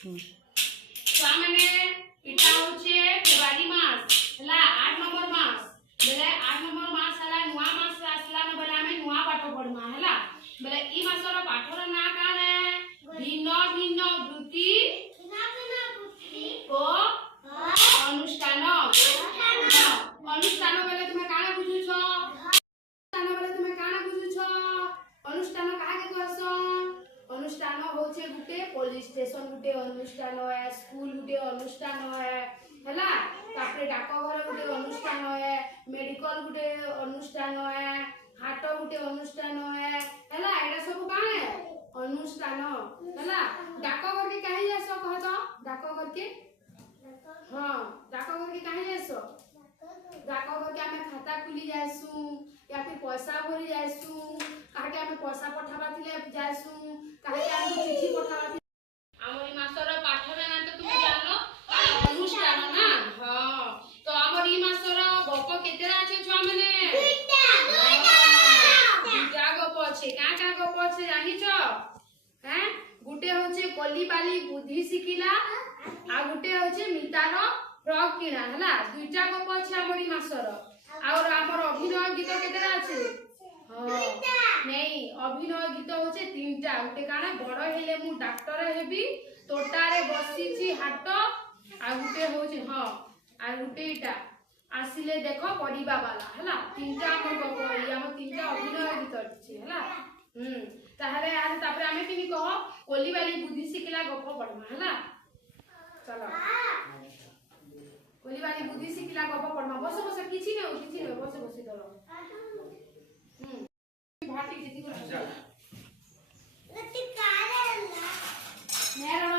छुआ मैंने इटा होचे फेब्रुआरी मास हला 8 नंबर मास बेले 8 नंबर मास हला नुआ मास आसला न बेले हमें नुआ पाठ पढमा हला बेले ई मासर पाठर ना काने भिन्न भिन्न वृत्ति को अनुष्ठान अनुष्ठान बेले तुमे काना बुझु छ अनुष्ठान बेले तुमे काना बुझु छ अनुष्ठान काहे कहसन अनुष्ठान होचे गुटे पुलिस स्टेशन गुटे अनुष्ठान है स्कूल गुटे अनुष्ठान है हला तापरे डाकघर गुटे अनुष्ठान है मेडिकल गुटे अनुष्ठान है हाट गुटे अनुष्ठान है हला एटा सब का है अनुष्ठान हला डाकघर के काहे जासो कहत डाकघर के हां डाकघर के काहे जासो डाकघर के हमें खाता खुली जायसु या फिर पैसा भरी जायसु काहे के हमें पैसा पठाबा थिले जायसु काहे के हमें चिट्ठी पठाबा हमरी मासर पाठर ना तो तुम जानो अनुष्ठान ना हां तो हमरी मासर गप केतेरा আছে छुआ माने दुईटा गप আছে का गप আছে जानि छ हैं गुटे होचे कली बाली बुद्धि सिकिला आ गुटे होचे मितार फ्रॉक किना हला दुईटा गप আছে हमरी मासर और हमर अभिनय गीत केतेरा আছে हां नहीं अभिनय गीत होचे तीनटा गुटे काना बड़ हेले मु डॉक्टर हेबी तोटारे बसिची हाट आ गुटे होचे हां आ गुटेटा आसिले देखो परिबा वाला हला तीनटा हमर गप हई हम तीनटा अभिनय गीत अछि हला ताहले आज तापरे हमें किनी कहो कोली वाली बुद्धि सिखला गप पढमा हला चलो कोली वाली बुद्धि सिखला गप पढमा बस बस किछि नै बस बस करो भाटी किछि को लति काले नेरो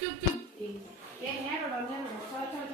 चुप ये नेरो चल